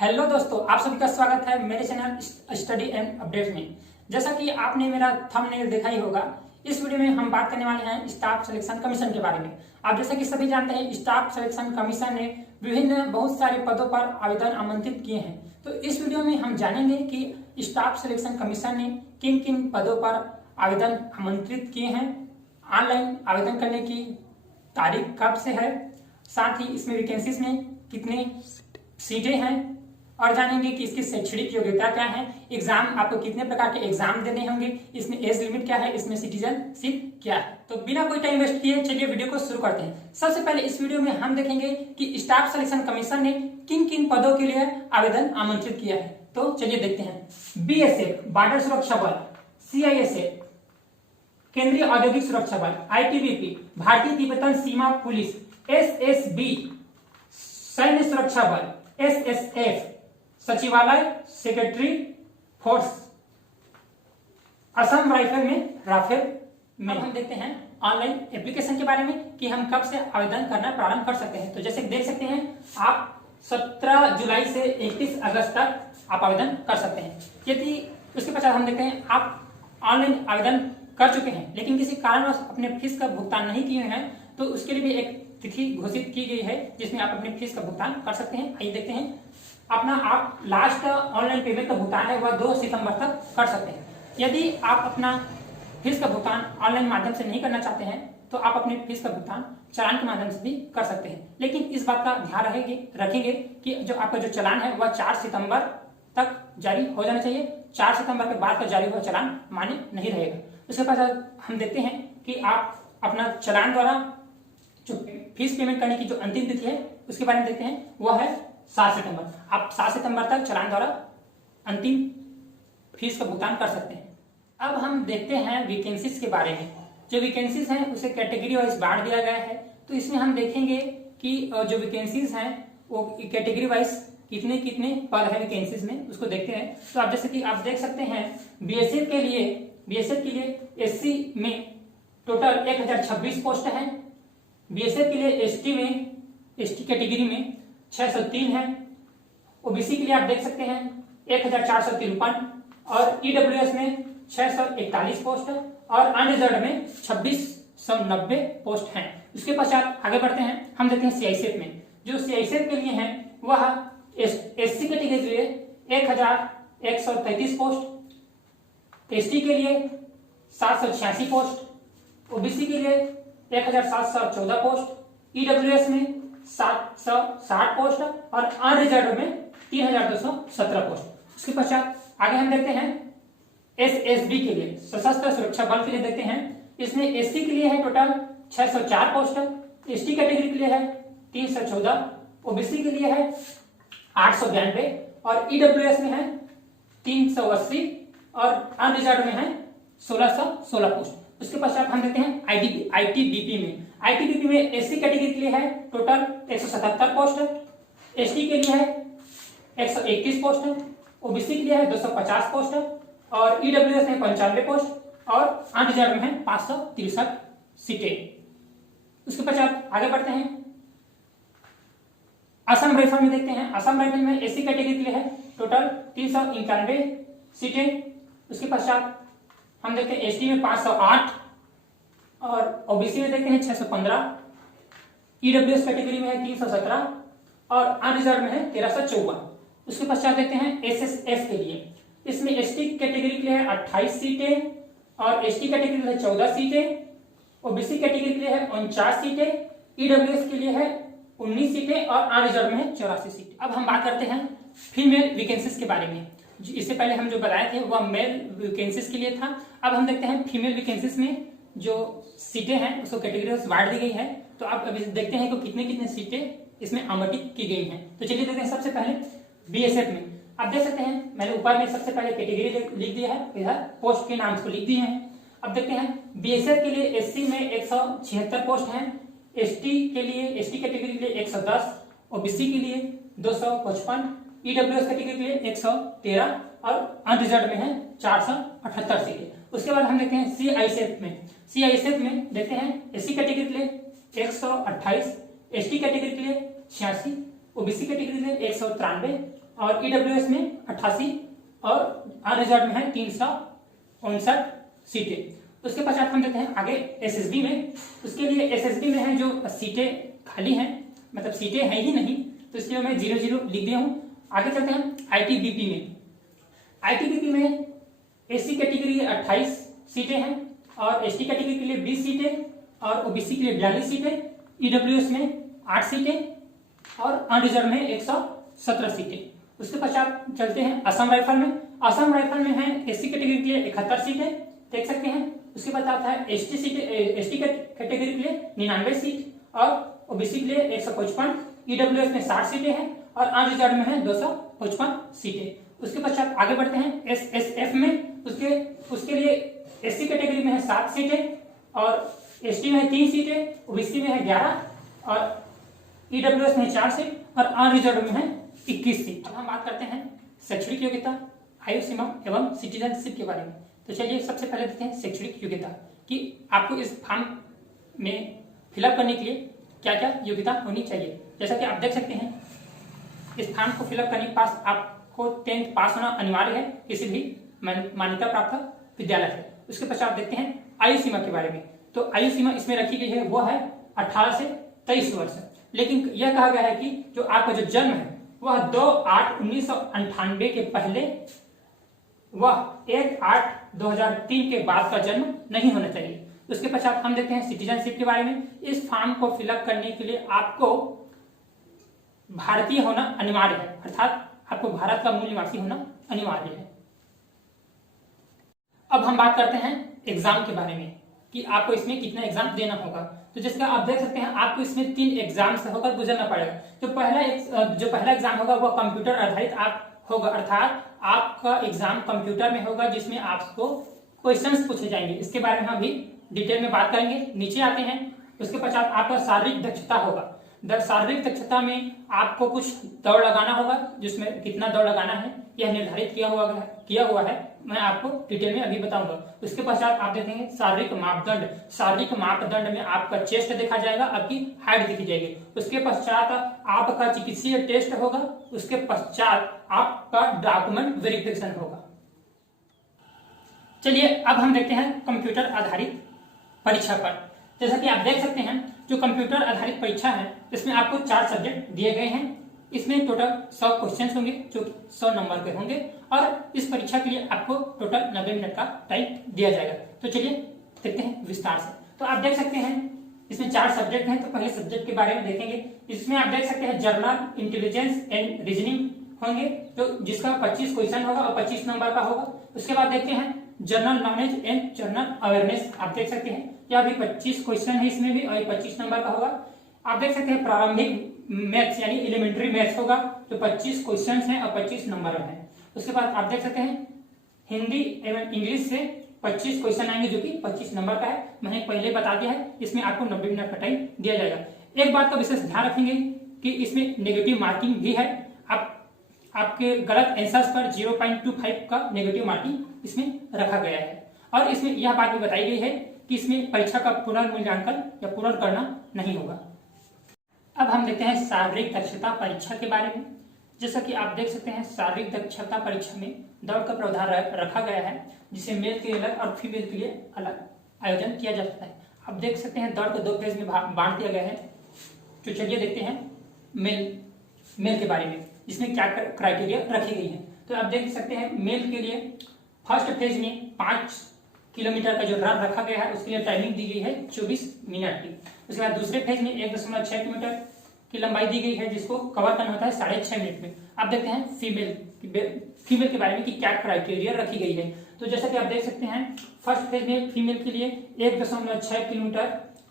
Hello दोस्तों, आप सभी का स्वागत है मेरे चैनल स्टडी एंड अपडेट में। जैसा कि आपने मेरा थंबनेल देखा ही होगा, इस वीडियो में हम बात करने वाले हैं स्टाफ सिलेक्शन कमीशन के बारे में। आप जैसा कि सभी जानते हैं, स्टाफ सिलेक्शन कमीशन ने विभिन्न बहुत सारे पदों पर आवेदन आमंत्रित किए हैं। तो इस वीडियो में हम जानेंगे कि स्टाफ सिलेक्शन कमीशन ने किन किन पदों पर आवेदन आमंत्रित किए हैं, ऑनलाइन आवेदन करने की तारीख कब से है, साथ ही इसमें वैकेंसीज में कितने सीटें हैं, और जानेंगे कि इसकी शैक्षणिक योग्यता क्या है, एग्जाम आपको कितने प्रकार के एग्जाम देने होंगे, इसमें एज लिमिट क्या है, इसमें सिटीजनशिप क्या है। तो बिना कोई टाइम वेस्ट किए चलिए वीडियो को शुरू करते हैं। सबसे पहले इस वीडियो में हम देखेंगे कि स्टाफ सिलेक्शन कमीशन ने किन किन पदों के लिए आवेदन आमंत्रित किया है। तो चलिए देखते हैं। बीएसएफ बॉर्डर सुरक्षा बल, सीआईएसएफ केंद्रीय औद्योगिक सुरक्षा बल, आईटीबीपी भारतीय तिब्बतन सीमा पुलिस, एसएसबी सैन्य सुरक्षा बल, एसएसएफ सचिवालय सेक्रेटरी फोर्स, असम राइफल में राफेल में। हम देखते हैं ऑनलाइन एप्लीकेशन के बारे में कि हम कब से आवेदन करना प्रारंभ कर सकते हैं। तो जैसे देख सकते हैं, आप 17 जुलाई से 31 अगस्त तक आप आवेदन कर सकते हैं। यदि उसके पश्चात हम देखते हैं आप ऑनलाइन आवेदन कर चुके हैं लेकिन किसी कारणवश अपने फीस का भुगतान नहीं किए हैं, तो उसके लिए भी एक तिथि घोषित की गई है जिसमें आप अपनी फीस का भुगतान कर सकते हैं। आइए देखते हैं। अपना आप लास्ट ऑनलाइन पेमेंट का भुगतान है वह 2 सितंबर तक कर सकते हैं। यदि आप अपना फीस का भुगतान ऑनलाइन माध्यम से नहीं करना चाहते हैं तो आप अपने फीस का भुगतान चालान के माध्यम से भी कर सकते हैं। लेकिन इस बात का ध्यान रखेंगे कि जो आपका जो चालान है वह 4 सितंबर तक जारी हो जाना चाहिए। 4 सितंबर के बाद का जारी हुआ चालान मान्य नहीं रहेगा। उसके बाद हम देखते हैं कि आप अपना चालान द्वारा जो फीस पेमेंट करने की जो अंतिम तिथि है उसके बारे में देखते हैं, वह है 7 सितंबर। आप 7 सितंबर तक चालान द्वारा अंतिम फीस का भुगतान कर सकते हैं। अब हम देखते हैं वैकेंसीज के बारे में। जो वैकेंसीज हैं उसे कैटेगरी वाइज बांट दिया गया है। तो इसमें हम देखेंगे कि जो वैकेंसीज हैं वो कैटेगरी वाइज कितने कितने पद है वैकेंसीज में, उसको देखते हैं। तो आप जैसे कि आप देख सकते हैं, बीएसएफ के लिए एससी में टोटल 1026 पोस्ट है। बीएसएफ के लिए एसटी कैटेगरी में 603 है। ओबीसी के लिए आप देख सकते हैं 1453 और ईडब्ल्यूएस में 641 पोस्ट है और अनरिजर्व में 2690 पोस्ट हैं। उसके पश्चात आगे बढ़ते हैं। हम देखते हैं सीआईएसएफ में। जो सीआईएसएफ के लिए है वह एससी कैटेगरी के लिए 1133 पोस्ट, एसटी के लिए 786 पोस्ट, ओबीसी के लिए 1714 पोस्ट, ईडब्ल्यूएस में 760 पोस्ट और अनरिजर्व में 3217 पोस्ट। उसके पश्चात आगे हम देखते हैं एसएसबी के लिए, सशस्त्र सुरक्षा बल के लिए देखते हैं। इसमें एससी के लिए है टोटल 604 पोस्ट, एसटी कैटेगरी के लिए है 314, ओबीसी के लिए है 892 और ईडब्ल्यूएस में है 380 और अनरिजर्व में है 1616 पोस्ट। उसके पश्चात हम देखते हैं आईटीबीपी में एससी कैटेगरी के लिए है टोटल 177 पोस्ट, एसटी के लिए है 121 पोस्ट, ओबीसी के लिए है 250 पोस्ट और ईडब्ल्यूएस में 95 पोस्ट और अनरिजर्व में है 563 सीटें। उसके पश्चात आगे बढ़ते हैं। असम राइफल में देखते हैं। असम राइफल में एससी कैटेगरी के लिए है टोटल 391 सीटें। उसके पश्चात हम देखते हैं एसटी में 508 और ओबीसी में देखते हैं 615, ईडब्ल्यूएस कैटेगरी में है 317 और अनरिजर्व में है 1354। उसके पश्चात देखते हैं एसएसएफ के लिए। इसमें एसटी कैटेगरी के लिए है 28 सीटें और एसटी कैटेगरी के लिए 14 सीटें, ओबीसी कैटेगरी के लिए है 49 सीटें, ईडब्ल्यूएस के लिए है 19 सीटें और अनरिजर्व में है 84 सीटें। अब हम बात करते हैं फीमेल वैकेंसीज के बारे में। इससे पहले हम जो बताए थे वह मेल वैकेंसीज के लिए था। अब हम देखते हैं फीमेल वैकेंसीज में जो सीटें हैं उसको कैटेगरी वाइज बांट दी गई है। तो आप अभी देखते हैं कि कितने कितने सीटें इसमें आवंटित की गई हैं। तो चलिए देखते हैं। सबसे पहले बीएसएफ में आप देख सकते हैं, मैंने ऊपर में सबसे पहले कैटेगरी लिख दिया है, इधर पोस्ट के नाम को लिख दिए हैं। अब देखते हैं बीएसएफ के लिए एससी में 176 पोस्ट हैं, एसटी कैटेगरी के लिए 110, ओबीसी के लिए 255, ईडब्ल्यूएस कैटेगरी के लिए 113 और अनरिजर्व में है 478 सीटें। उसके बाद हम देखते हैं सीआईएसएफ में देखते हैं एससी कैटेगरी के लिए 128, एसटी कैटेगरी के लिए 86, ओबीसी कैटेगरी के लिए 193 और ईडब्ल्यूएस में 88 और अनरिजर्व में है 359 सीटें। उसके पश्चात हम देखते हैं आगे एसएसबी में। उसके लिए एसएसबी में है जो सीटें खाली हैं, मतलब सीटें हैं ही नहीं, तो इसके लिए मैं 00 लिख दिया हूं। आगे चलते हैं आईटीबीपी में। आईटीबीपी में एससी कैटेगरी के 28 सीटें हैं और एसटी कैटेगरी के लिए 20 सीटें और ओबीसी के लिए 42 सीटें, ईडब्ल्यूएस में 8 सीटें और अनरिजर्व में 117 सीटें। उसके पश्चात चलते हैं असम राइफल में। असम राइफल में है एससी कैटेगरी के लिए 71 सीटें, देख सकते हैं। उसके बाद आता है एसटी कैटेगरी के लिए 99 सीट और ओबीसी के लिए 155, ईडब्ल्यूएस में 60 सीटें हैं और अनरिजर्व में है 255 सीटें। उसके पश्चात आगे बढ़ते हैं एसएसएफ में। उसके लिए एससी कैटेगरी में है 7 सीटें और एसटी में है 3 सीटें, ओबीसी में है 11 और ईडब्ल्यूएस में 4 सीट और अनरिजर्व में है 21 सीट। अब हम बात करते हैं शैक्षणिक योग्यता, आयु सीमा एवं सिटीजनशिप के बारे में। तो चलिए सबसे पहले देखते हैं शैक्षणिक योग्यता कि आपको इस फॉर्म में फिलअप करने के लिए क्या क्या योग्यता होनी चाहिए। जैसा कि आप देख सकते हैं इस फॉर्म को फिलअप करने के पास आपको 10th पास होना अनिवार्य है किसी भी मान्यता प्राप्त विद्यालय से। उसके पश्चात देखते हैं आयु सीमा के बारे में। तो आयु सीमा इसमें रखी गई है वो है 18 से 23 वर्ष, लेकिन यह कहा गया है कि जो आपका जो जन्म है वह 2/8/1998 के पहले वह 1/8/2003 के बाद का जन्म नहीं होना चाहिए। उसके पश्चात हम देखते हैं सिटीजनशिप के बारे में। इस फॉर्म को फिलअप करने के लिए आपको भारतीय होना अनिवार्य है, अर्थात आपको भारत का मूल निवासी होना अनिवार्य है। अब हम बात करते हैं एग्जाम के बारे में कि आपको इसमें कितना एग्जाम देना होगा। तो जैसे आप देख सकते हैं आपको इसमें 3 एग्जाम से होकर गुजरना पड़ेगा। तो पहला एग्जाम होगा वह कंप्यूटर आधारित होगा, अर्थात आपका एग्जाम कंप्यूटर में होगा जिसमें आपको क्वेश्चंस पूछे जाएंगे। इसके बारे में हम भी डिटेल में बात करेंगे। नीचे आते हैं, उसके पश्चात आपका शारीरिक दक्षता होगा। शारीरिक दक्षता में आपको कुछ दौड़ लगाना होगा, जिसमें कितना दौड़ लगाना है यह निर्धारित किया हुआ है, मैं आपको डिटेल में अभी बताऊंगा। उसके पश्चात आप देखेंगे शारीरिक मापदंड। शारीरिक मापदंड में आपका चेस्ट देखा जाएगा, आपकी हाइट देखी जाएगी। उसके पश्चात आपका चिकित्सीय टेस्ट होगा। उसके पश्चात आपका डॉक्यूमेंट वेरिफिकेशन होगा। चलिए अब हम देखते हैं कंप्यूटर आधारित परीक्षा पर। जैसा कि आप देख सकते हैं जो कंप्यूटर आधारित परीक्षा है इसमें आपको 4 सब्जेक्ट दिए गए हैं। इसमें टोटल 100 क्वेश्चंस होंगे जो 100 नंबर के होंगे और इस परीक्षा के लिए आपको टोटल 90 मिनट का टाइम दिया जाएगा। तो चलिए देखते हैं विस्तार से। तो आप देख सकते हैं इसमें 4 सब्जेक्ट हैं। तो पहले सब्जेक्ट के बारे में देखेंगे। इसमें आप देख सकते हैं जनरल इंटेलिजेंस एंड रीजनिंग होंगे, तो जिसका 25 क्वेश्चन होगा और 25 नंबर का होगा। उसके बाद देखते हैं general knowledge and general awareness. आप देख सकते हैं यह भी 25 क्वेश्चन है इसमें भी और 25 नंबर का होगा। आप देख सकते हैं प्रारंभिक मैथ्स यानी एलिमेंट्री मैथ्स होगा जो 25 क्वेश्चन हैं और 25 नंबर है। उसके बाद आप देख सकते हैं हिंदी एवं इंग्लिश से 25 क्वेश्चन आएंगे जो कि 25 नंबर का है। मैंने पहले बता दिया है, इसमें आपको 90 मिनट का टाइम दिया जाएगा। एक बात का विशेष ध्यान रखेंगे कि इसमें नेगेटिव मार्किंग भी है। आपके गलत आंसर्स पर 0.25 का नेगेटिव मार्किंग इसमें रखा गया है। और इसमें यह बात भी बताई गई है कि इसमें परीक्षा का पुनर्मूल्यांकन या पुनर्गणना नहीं होगा। अब हम देखते हैं शारीरिक दक्षता परीक्षा के बारे में। जैसा कि आप देख सकते हैं शारीरिक दक्षता परीक्षा में दौड़ का प्रावधान रखा गया है, जिसे मेल के लिए अलग और फीमेल के लिए अलग आयोजन किया जा सकता है। आप देख सकते हैं दौड़ को 2 फेज में बांट दिया गया है। तो चलिए देखते हैं मेल के बारे में, जिसमें क्या क्राइटेरिया रखी गई है। तो आप देख सकते हैं मेल के लिए फर्स्ट फेज में 5 किलोमीटर का जो रन रखा गया है उसके लिए टाइमिंग दी गई है 24 मिनट की। उसके बाद दूसरे फेज में 1.6 किलोमीटर की लंबाई दी गई है जिसको कवर करना होता है 6.5 मिनट में। आप देखते हैं फीमेल के बारे में कि क्या क्राइटेरिया रखी गई है। तो जैसा कि आप देख सकते हैं फर्स्ट फेज में फीमेल के लिए 1.6 किलोमीटर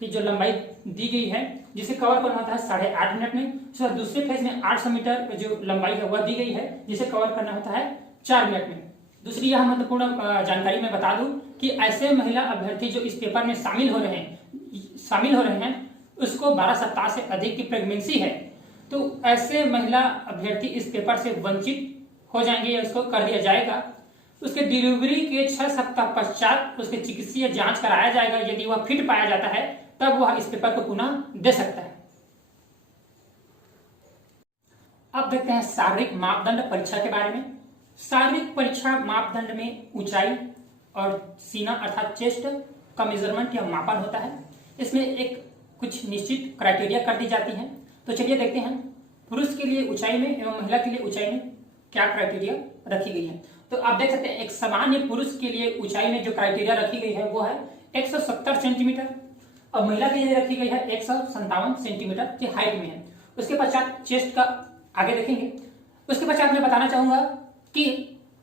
की जो लंबाई दी गई है जिसे कवर करना होता है 8.5 मिनट में। उसके बाद दूसरे फेज में 800 मीटर जो लंबाई है वह दी गई है जिसे कवर करना होता है 4 मिनट में। दूसरी यह महत्वपूर्ण जानकारी मैं बता दूं कि ऐसे महिला अभ्यर्थी जो इस पेपर में शामिल हो रहे हैं उसको 12 सप्ताह से अधिक की प्रेगनेंसी है, तो ऐसे महिला अभ्यर्थी इस पेपर से वंचित हो जाएंगे या उसको कर दिया जाएगा। उसके डिलीवरी के 6 सप्ताह पश्चात उसके चिकित्सीय जांच कराया जाएगा। यदि वह फिट पाया जाता है तब वह इस पेपर को पुनः दे सकता है। अब देखते हैं शारीरिक मापदंड परीक्षा के बारे में। शारीरिक परीक्षा मापदंड में ऊंचाई और सीना अर्थात चेस्ट का मेजरमेंट या मापन होता है। इसमें एक कुछ निश्चित क्राइटेरिया कर दी जाती है। तो चलिए देखते हैं पुरुष के लिए ऊंचाई में एवं महिला के लिए ऊंचाई में क्या क्राइटेरिया रखी गई है। तो आप देख सकते हैं एक सामान्य पुरुष के लिए ऊंचाई में जो क्राइटेरिया रखी गई है वो है 170 सेंटीमीटर और महिला के लिए रखी गई है 157 सेंटीमीटर की हाइट में है। उसके पश्चात चेस्ट का आगे देखेंगे। उसके पश्चात मैं बताना चाहूंगा कि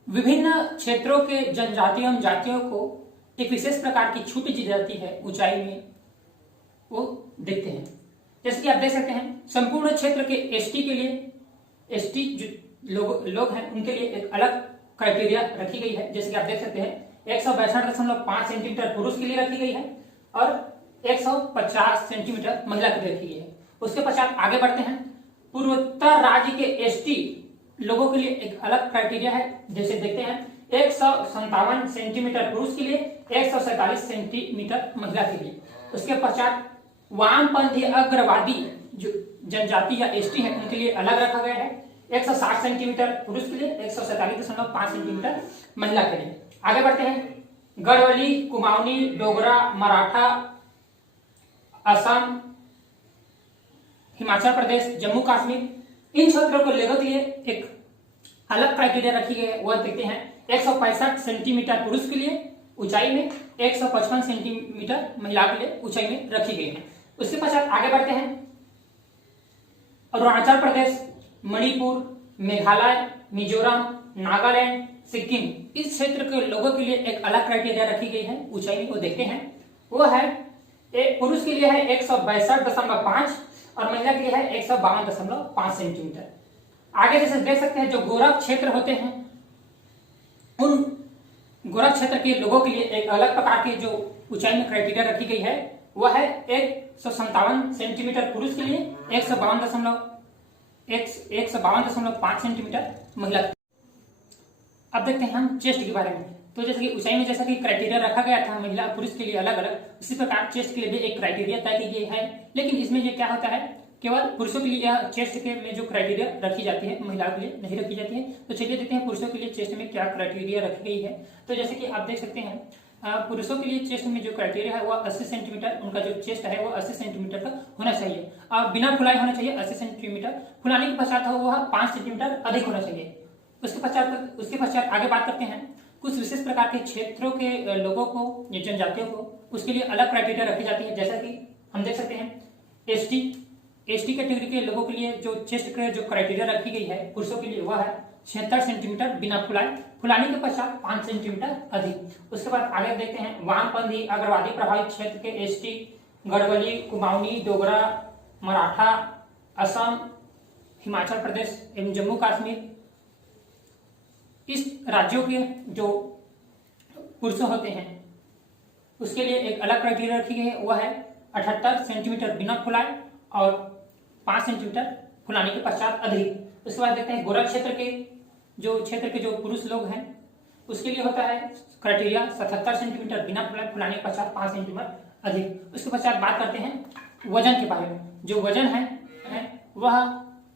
विभिन्न क्षेत्रों के जनजातियों एवं जातियों को एक विशेष प्रकार की छूट दी जाती है ऊंचाई में, वो देखते हैं। जैसे कि आप देख सकते हैं संपूर्ण क्षेत्र के एसटी के लिए, एसटी जो लोग हैं उनके लिए एक अलग क्राइटेरिया रखी गई है। जैसे कि आप देख सकते हैं 162.5 सेंटीमीटर पुरुष के लिए रखी गई है और 150 सेंटीमीटर महिला के लिए रखी गई है। उसके पश्चात आगे बढ़ते हैं। पूर्वोत्तर राज्य के एसटी लोगों के लिए एक अलग क्राइटेरिया है। जैसे देखते हैं 157 सेंटीमीटर पुरुष के लिए, 147 सेंटीमीटर महिला के लिए। उसके पश्चात वामपंथी अग्रवादी जो जनजाति या एसटी है उनके लिए अलग रखा गया है, 160 सेंटीमीटर पुरुष के लिए, 147.5 सेंटीमीटर महिला के लिए। आगे बढ़ते हैं। गढ़वाली, कुमाऊनी, डोगरा, मराठा, असम, हिमाचल प्रदेश, जम्मू कश्मीर, इन क्षेत्रों को लोगों के लिए एक अलग क्राइटेरिया रखी गई है। वह देखते हैं 165 सेंटीमीटर पुरुष के लिए ऊंचाई में, 155 सेंटीमीटर महिला के लिए ऊंचाई में रखी गई है। उसके पश्चात आगे बढ़ते हैं। अरुणाचल प्रदेश, मणिपुर, मेघालय, मिजोरम, नागालैंड, सिक्किम, इस क्षेत्र के लोगों के लिए एक अलग क्राइटेरिया रखी गई है ऊंचाई में। वो देखते हैं वो है पुरुष के लिए है 162.5 और महिला के लिए है 152.5 सेंटीमीटर। आगे जैसे देख सकते हैं जो गोरख क्षेत्र होते हैं उन गोरख क्षेत्र के लोगों के लिए एक अलग प्रकार की जो ऊंचाई में क्राइटेरिया रखी गई है वह है 157 सेंटीमीटर पुरुष के लिए, 152.5 सेंटीमीटर महिला। अब देखते हैं हम चेस्ट के बारे में। तो जैसे कि ऊंचाई में जैसा कि क्राइटेरिया रखा गया था महिला पुरुष के लिए अलग अलग, उसी प्रकार चेस्ट के लिए भी एक क्राइटेरिया तय की गई है। लेकिन इसमें ये क्या होता है, केवल पुरुषों के लिए यह चेस्ट के में जो क्राइटेरिया रखी जाती है महिलाओं के लिए नहीं रखी जाती है। तो चलिए देखते हैं पुरुषों के लिए चेस्ट में क्या क्राइटेरिया रखी गई है। तो जैसे कि आप देख सकते हैं पुरुषों के लिए चेस्ट में जो क्राइटेरिया है वह 80 सेंटीमीटर, उनका जो चेस्ट है वह 80 सेंटीमीटर का होना चाहिए और बिना फुलाए होना चाहिए 80 सेंटीमीटर। फुलाने के पश्चात हो वह 5 सेंटीमीटर अधिक होना चाहिए। उसके पश्चात आगे बात करते हैं। कुछ विशेष प्रकार के क्षेत्रों के लोगों को, जनजातियों को, उसके लिए अलग क्राइटेरिया रखी जाती है। जैसा कि हम देख सकते हैं एसटी कैटेगरी के लोगों के लिए जो चेस्ट के जो क्राइटेरिया रखी गई है पुरुषों के लिए वह है 76 सेंटीमीटर बिना फुलाए, फुलाने के पश्चात 5 सेंटीमीटर अधिक। उसके बाद आगे देखते हैं वामपंथी अग्रवादी प्रभावित क्षेत्र के एसटी, गढ़वाली, कुमाऊनी, डोगरा, मराठा, असम, हिमाचल प्रदेश एवं जम्मू कश्मीर, इस राज्यों के जो पुरुष होते हैं उसके लिए एक अलग क्राइटेरिया रखी गई है। वह है 78 सेंटीमीटर बिना फुलाए और 5 सेंटीमीटर फुलाने के पश्चात अधिक। उसके बाद देखते हैं गोरख क्षेत्र के जो पुरुष लोग हैं उसके लिए होता है क्राइटेरिया 77 सेंटीमीटर बिना फुलाए, फुलाने के पश्चात 5 सेंटीमीटर अधिक। उसके पश्चात बात करते हैं वजन के बारे में। जो वजन है वह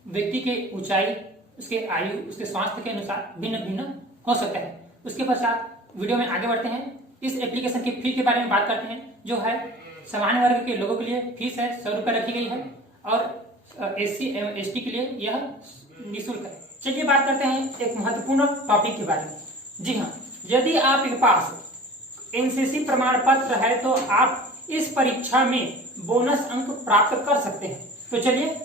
व्यक्ति के ऊंचाई, उसके आयु, उसके स्वास्थ्य के अनुसार भिन्न भिन्न हो सकता है। उसके पश्चात वीडियो में आगे बढ़ते हैं। इस एप्लीकेशन की फी के बारे में बात करते हैं। जो है सामान्य वर्ग के लोगों के लिए फीस है 100 रुपये रखी गई है और एससी एवं एसटी के लिए यह निःशुल्क है। चलिए बात करते हैं एक महत्वपूर्ण टॉपिक के बारे में। जी हाँ, यदि आपके पास एनसीसी प्रमाण पत्र है तो आप इस परीक्षा में बोनस अंक प्राप्त कर सकते हैं। तो चलिए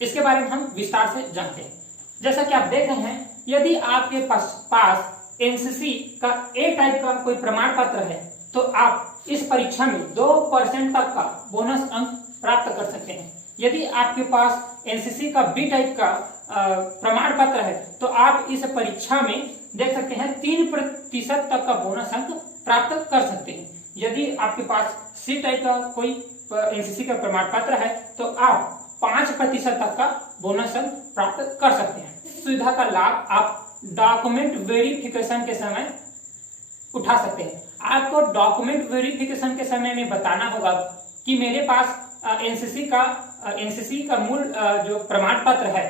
इसके बारे में हम विस्तार से जानते हैं। जैसा कि आप देख रहे हैं, यदि आपके पास एनसीसी का ए टाइप का कोई प्रमाण पत्र है तो आप इस परीक्षा में 2% तक का बोनस अंक प्राप्त कर सकते हैं। यदि आपके पास एनसीसी का बी टाइप का प्रमाण पत्र है तो आप इस परीक्षा में देख सकते हैं 3% तक का बोनस अंक प्राप्त कर सकते हैं। यदि आपके पास सी टाइप का कोई एनसीसी का प्रमाण पत्र है तो आप 5% तक का बोनस अंक प्राप्त कर सकते हैं। इस सुविधा का लाभ आप डॉक्यूमेंट वेरिफिकेशन के समय उठा सकते हैं। आपको डॉक्यूमेंट वेरिफिकेशन के समय में बताना होगा कि मेरे पास एनसीसी का मूल जो प्रमाण पत्र है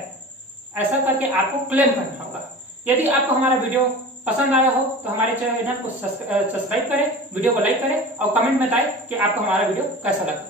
ऐसा करके आपको क्लेम करना होगा। यदि आपको हमारा वीडियो पसंद आया हो तो हमारे चैनल को सब्सक्राइब करें, वीडियो को लाइक करें और कमेंट में बताएं कि आपको हमारा वीडियो कैसा लगा।